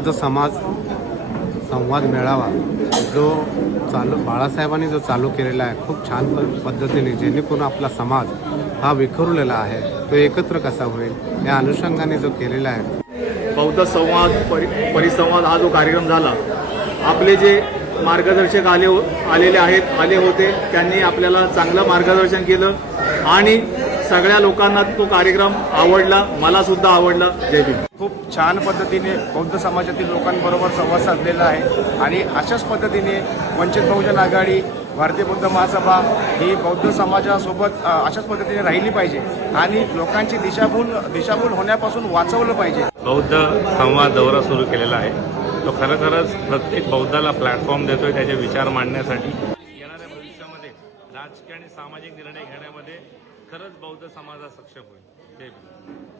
बौद्ध समाज संवाद मेळावा जो बाळासाहेबांनी जो चालू केलेला आहे खूप छान पद्धतीने, जेणेकरून आपला समाज हा विखुरलेला आहे तो एकत्र कसा होईल या अनुषंगाने जो केलेला आहे बौद्ध संवाद परिसंवाद हा जो कार्यक्रम झाला, आपले जे मार्गदर्शक आले होते, त्यांनी आपल्याला चांगलं मार्गदर्शन केलं आणि सगळ्या लोकांना तो कार्यक्रम आवडला, मला सुद्धा आवडला. जय भीम. खूप छान पद्धतीने बौद्ध समाजातील लोकांबरोबर संवाद साधलेला आहे आणि अशाच पद्धतीने वंचित बहुजन आघाडी, भारतीय बौद्ध महासभा ही बौद्ध समाजासोबत अशाच पद्धतीने राहिली पाहिजे आणि लोकांची दिशाभूल होण्यापासून वाचवलं पाहिजे. बौद्ध संवाद दौरा सुरू केलेला आहे. तो खरंच प्रत्येक बौद्धाला प्लॅटफॉर्म देतोय त्याचे विचार मांडण्यासाठी. येणाऱ्या भविष्यामध्ये राजकीय आणि सामाजिक निर्णय घेण्यामध्ये खरंच बौद्ध समाज सक्षम होईल. जय भीम.